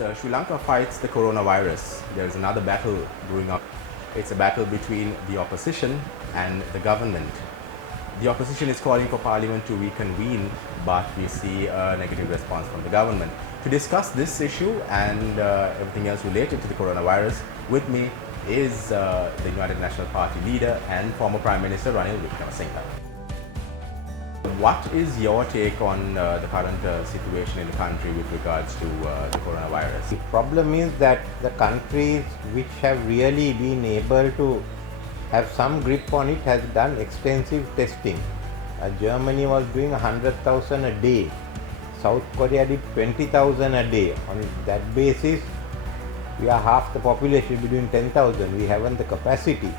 Sri Lanka fights the coronavirus, there is another battle brewing up. It's a battle between the opposition and the government. The opposition is calling for Parliament to reconvene, but we see a negative response from the government. To discuss this issue and everything else related to the coronavirus, with me is the United National Party leader and former Prime Minister Ranil Wickremesinghe. What is your take on the current situation in the country with regards to the coronavirus? The problem is that the countries which have really been able to have some grip on it has done extensive testing. Germany was doing 100,000 a day. South Korea did 20,000 a day. On that basis, we are half the population, we're doing 10,000. We haven't the capacity.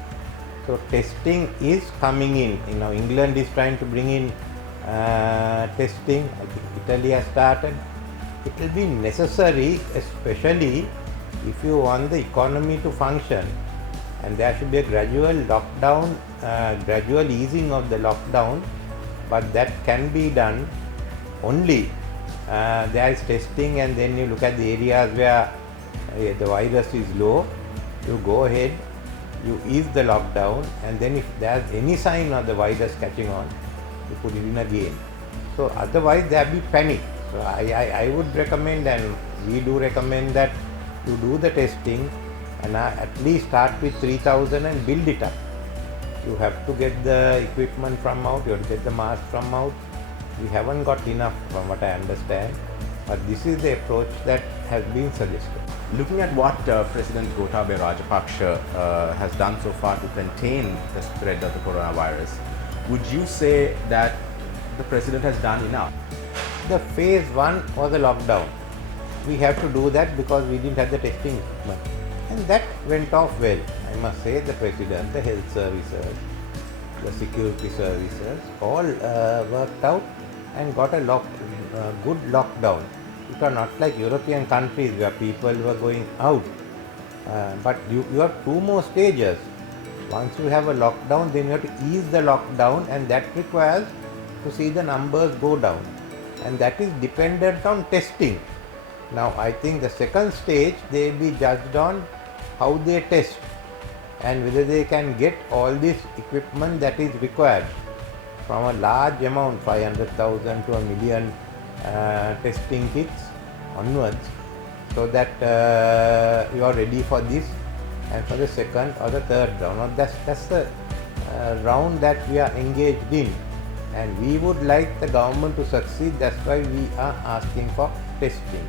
So testing is coming in. England is trying to bring in testing. I think Italy has started. It will be necessary, especially if you want the economy to function. And there should be a gradual lockdown, gradual easing of the lockdown, but that can be done only there is testing, and then you look at the areas where the virus is low, you go ahead, you ease the lockdown, and then if there is any sign of the virus catching on, you put it in again. So otherwise there will be panic. So I would recommend, and we do recommend, that you do the testing and at least start with 3,000 and build it up. You have to get the equipment from out, you have to get the mask from out. We haven't got enough from what I understand, but this is the approach that has been suggested. Looking at what President Gotabaya Rajapaksa has done so far to contain the spread of the coronavirus, would you say that the President has done enough? The phase 1 was a lockdown. We have to do that because we didn't have the testing equipment. And that went off well. I must say the President, the health services, the security services all worked out and got a good lockdown. It was not like European countries where people were going out. But you have two more stages. Once you have a lockdown, then you have to ease the lockdown, and that requires to see the numbers go down. And that is dependent on testing. Now I think the second stage, they will be judged on how they test and whether they can get all this equipment that is required from a large amount, 500,000 to a million testing kits onwards, so that you are ready for this and for the second or the third round. Now that's the round that we are engaged in, and we would like the government to succeed. That's why we are asking for testing.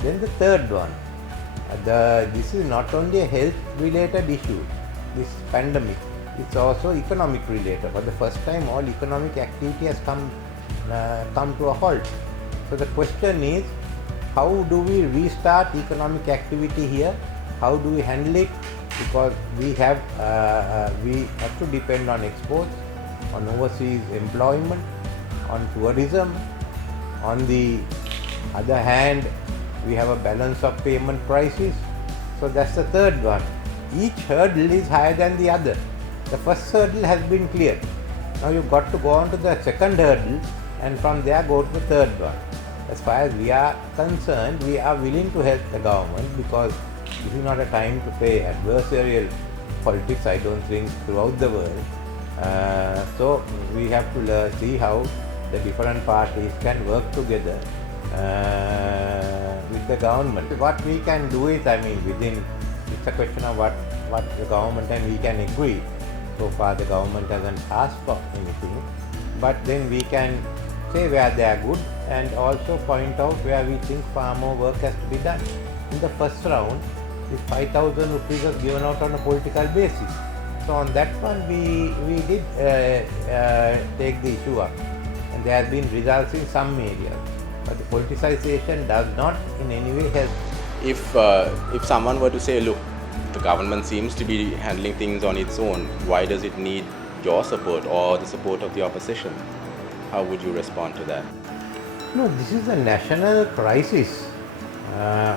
Then the third one, this is not only a health related issue, this pandemic, it's also economic related. For the first time, all economic activity has come to a halt. So the question is, how do we restart economic activity here? How do we handle it? Because we have to depend on exports, on overseas employment, on tourism. On the other hand, we have a balance of payment crisis. So that's the third one. Each hurdle is higher than the other. The first hurdle has been cleared. Now you've got to go on to the second hurdle, and from there go to the third one. As far as we are concerned, we are willing to help the government, because this is not a time to play adversarial politics, I don't think, throughout the world. So we have to see how the different parties can work together with the government. What we can do is, it's a question of what the government and we can agree. So far the government hasn't asked for anything, but then we can say where they are good and also point out where we think far more work has to be done. In the first round, this 5,000 rupees was given out on a political basis. So on that one we did take the issue up, and there has been results in some areas. But the politicization does not in any way help. If someone were to say, look, the government seems to be handling things on its own, why does it need your support or the support of the opposition? How would you respond to that? No, this is a national crisis, the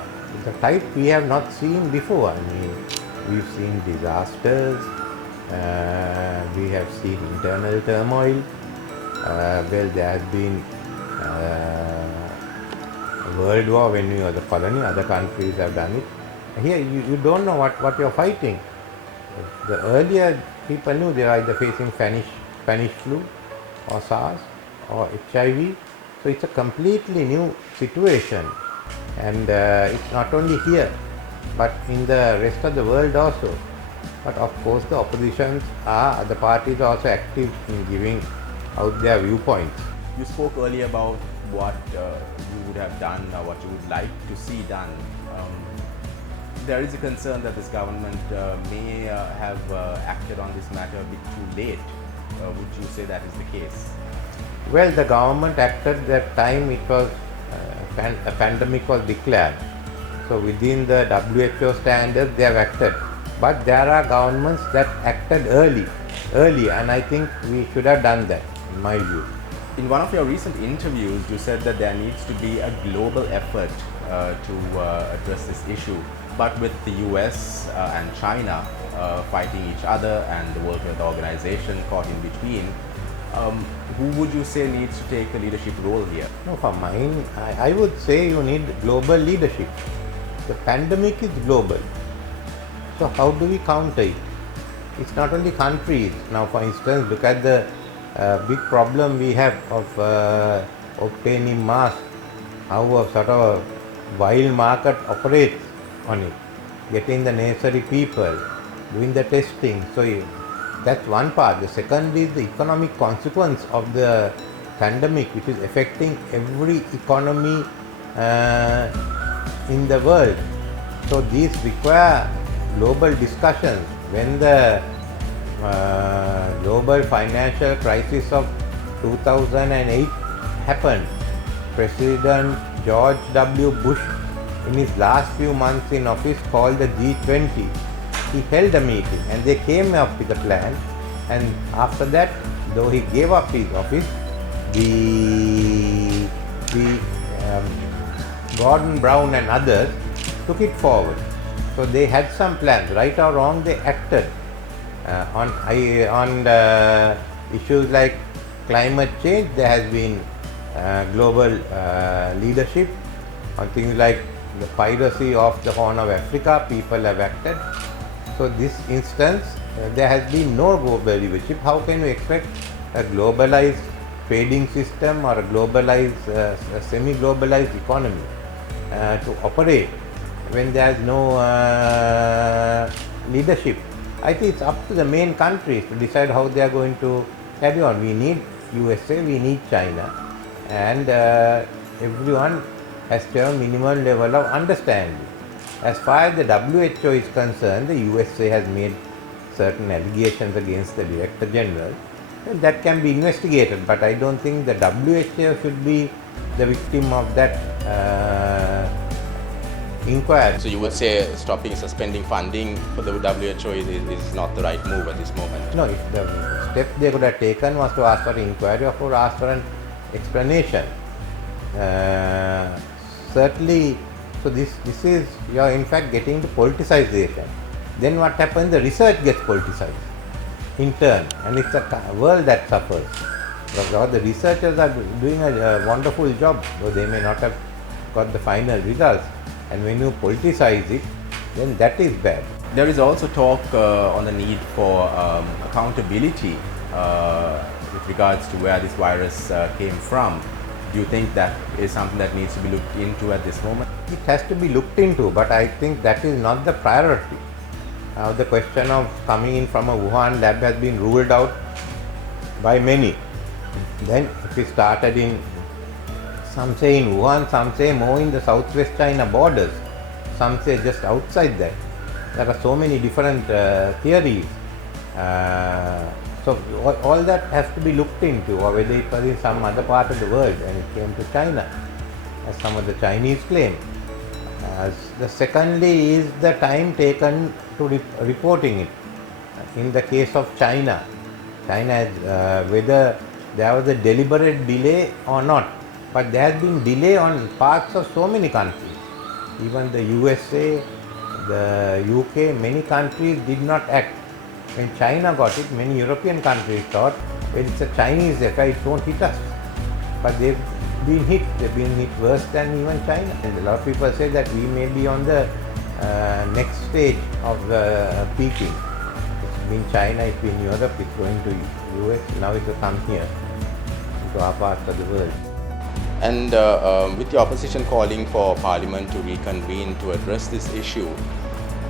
type we have not seen before. We've seen disasters, we have seen internal turmoil, there has been World War when we were the colony, other countries have done it. Here you don't know what you're fighting. The earlier people knew they were either facing Spanish flu or SARS or HIV. So it's a completely new situation, and it's not only here but in the rest of the world also. But of course the other parties are also active in giving out their viewpoints. You spoke earlier about what you would have done or what you would like to see done. There is a concern that this government may have acted on this matter a bit too late. Would you say that is the case? Well, the government acted that time it was a pandemic was declared. So within the WHO standards they have acted. But there are governments that acted early, and I think we should have done that, in my view. In one of your recent interviews, you said that there needs to be a global effort to address this issue. But with the US and China fighting each other and the World Health Organization caught in between, who would you say needs to take the leadership role here? No, for mine, I would say you need global leadership. The pandemic is global. So how do we counter it? It's not only countries. Now, for instance, look at the big problem we have of obtaining masks, how a sort of a wild market operates on it, getting the necessary people, doing the testing. So that's one part. The second is the economic consequence of the pandemic, which is affecting every economy in the world. So these require global discussions. When the global financial crisis of 2008 happened, President George W. Bush, in his last few months in office, called the G20. He held a meeting and they came up with a plan, and after that, though he gave up his office, Gordon Brown and others took it forward. So they had some plans, right or wrong, they acted on issues like climate change. There has been global leadership. On things like the piracy off the Horn of Africa, people have acted. So this instance, there has been no global leadership. How can we expect a globalized trading system or a globalized, semi-globalized economy to operate when there is no leadership? I think it's up to the main countries to decide how they are going to carry on. We need USA, we need China, and everyone has to have a minimum level of understanding. As far as the WHO is concerned, the USA has made certain allegations against the Director General. Well, that can be investigated, but I don't think the WHO should be the victim of that inquiry. So you would say suspending funding for the WHO is not the right move at this moment? No, if the step they could have taken was to ask for an inquiry or to ask for an explanation. Certainly, so this is, you are in fact getting into politicization. Then what happens? The research gets politicized in turn, and it's a world that suffers. Because the researchers are doing a wonderful job, though they may not have got the final results. And when you politicize it, then that is bad. There is also talk on the need for accountability with regards to where this virus came from. Do you think that is something that needs to be looked into at this moment? It has to be looked into, but I think that is not the priority. The question of coming in from a Wuhan lab has been ruled out by many. Then if it started in, some say in Wuhan, some say more in the southwest China borders, some say just outside that. There are so many different theories. So all that has to be looked into, or whether it was in some other part of the world and it came to China, as some of the Chinese claim. The secondly is the time taken to reporting it. In the case of China, whether there was a deliberate delay or not, but there has been delay on parts of so many countries. Even the USA, the UK, many countries did not act. When China got it, many European countries thought, well, it's a Chinese affair, it won't hit us. But they been hit. They've been hit worse than even China. And a lot of people say that we may be on the next stage of the peaking. It's been China, it's been Europe, it's going to US, now it's come here, into our part of the world. And with the opposition calling for Parliament to reconvene to address this issue,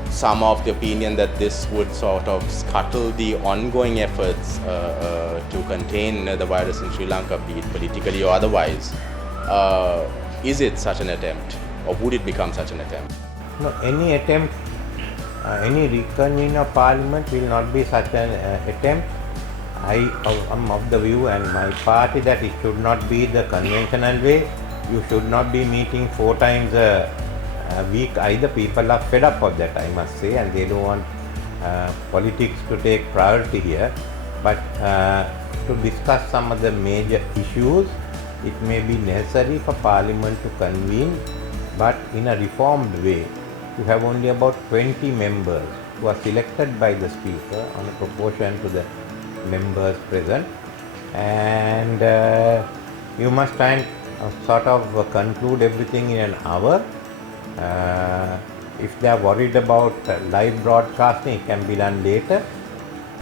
some of the opinion that this would sort of scuttle the ongoing efforts to contain the virus in Sri Lanka, be it politically or otherwise. Is it such an attempt, or would it become such an attempt? No, any attempt, any reconvening of Parliament will not be such an attempt. I am of the view, and my party, that it should not be the conventional way. You should not be meeting 4 times a week either. People are fed up of that, I must say, and they don't want politics to take priority here. But to discuss some of the major issues, it may be necessary for Parliament to convene, but in a reformed way. You have only about 20 members who are selected by the Speaker on a proportion to the members present, and you must try and sort of conclude everything in an hour. If they are worried about live broadcasting, it can be done later.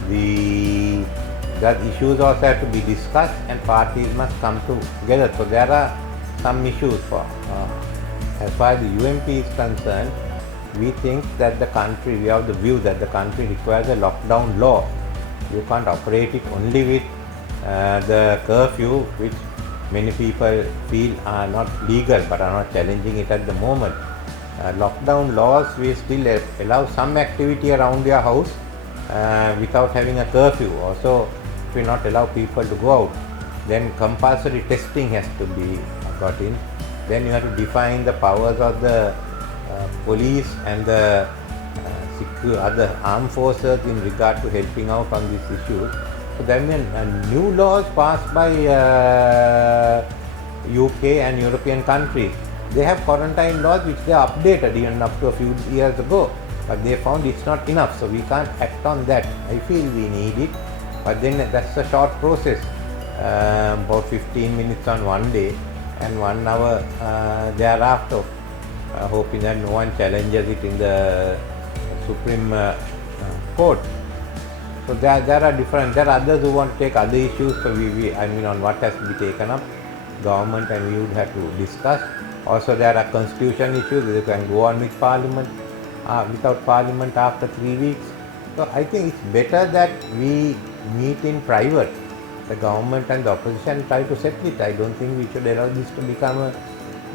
The issues also have to be discussed, and parties must come together. So there are some issues for as far as the UMP is concerned. We think that the country, we have the view that the country requires a lockdown law. You can't operate it only with the curfew, which many people feel are not legal but are not challenging it at the moment. Lockdown laws will still allow some activity around your house without having a curfew. Also, it will not allow people to go out. Then compulsory testing has to be got in. Then you have to define the powers of the police and the other armed forces in regard to helping out on these issues. So then new laws passed by UK and European countries. They have quarantine laws which they updated even up to a few years ago, but they found it's not enough, so we can't act on that. I feel we need it, but then that's a short process, about 15 minutes on one day and 1 hour thereafter, hoping that no one challenges it in the Supreme Court. So there are others who want to take other issues. So I mean, on what has to be taken up, government and we would have to discuss. Also, there are constitution issues. They can go on with Parliament, without Parliament after 3 weeks. So I think it's better that we meet in private, the government and the opposition, try to settle it. I don't think we should allow this to become a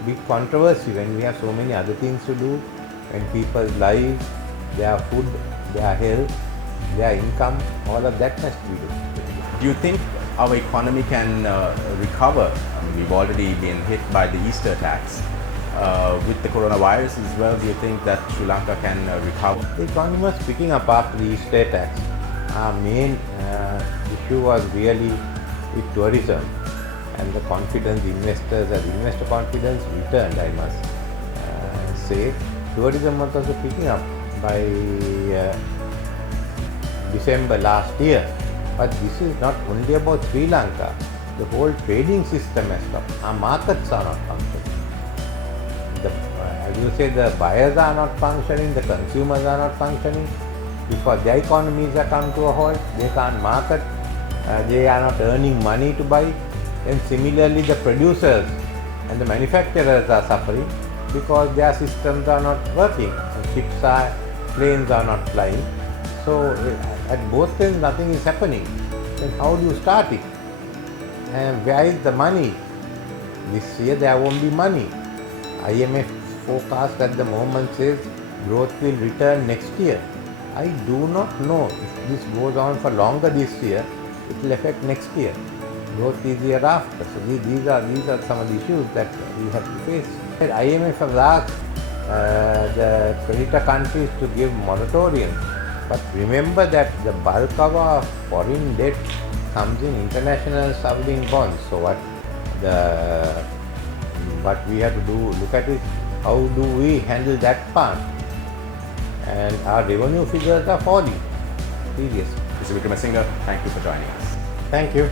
big controversy when we have so many other things to do, when people's lives, their food, their health, their income, all of that has to be done. Do you think our economy can recover? I mean, we've already been hit by the Easter tax. With the coronavirus as well, do you think that Sri Lanka can recover? The economy was picking up after the Easter tax. Our main issue was really with tourism and the confidence investors, as investor confidence returned, I must say. Tourism was also picking up by December last year. But this is not only about Sri Lanka. The whole trading system has stopped. Our markets are not functioning. As you say, the buyers are not functioning, the consumers are not functioning, because their economies have come to a halt. They can't market, they are not earning money to buy. And similarly, the producers and the manufacturers are suffering because their systems are not working. Planes are not flying. So at both ends nothing is happening. Then how do you start it? And where is the money? This year there won't be money. IMF forecast at the moment says growth will return next year. I do not know if this goes on for longer this year, it will affect next year. Growth is year after. So these are some of the issues that we have to face. IMF has asked the creditor countries to give moratorium. But remember that the bulk of our foreign debt comes in international sovereign bonds. So what we have to do, look at it, how do we handle that part? And our revenue figures are falling, seriously. Mr. Wickramasinghe, thank you for joining us. Thank you.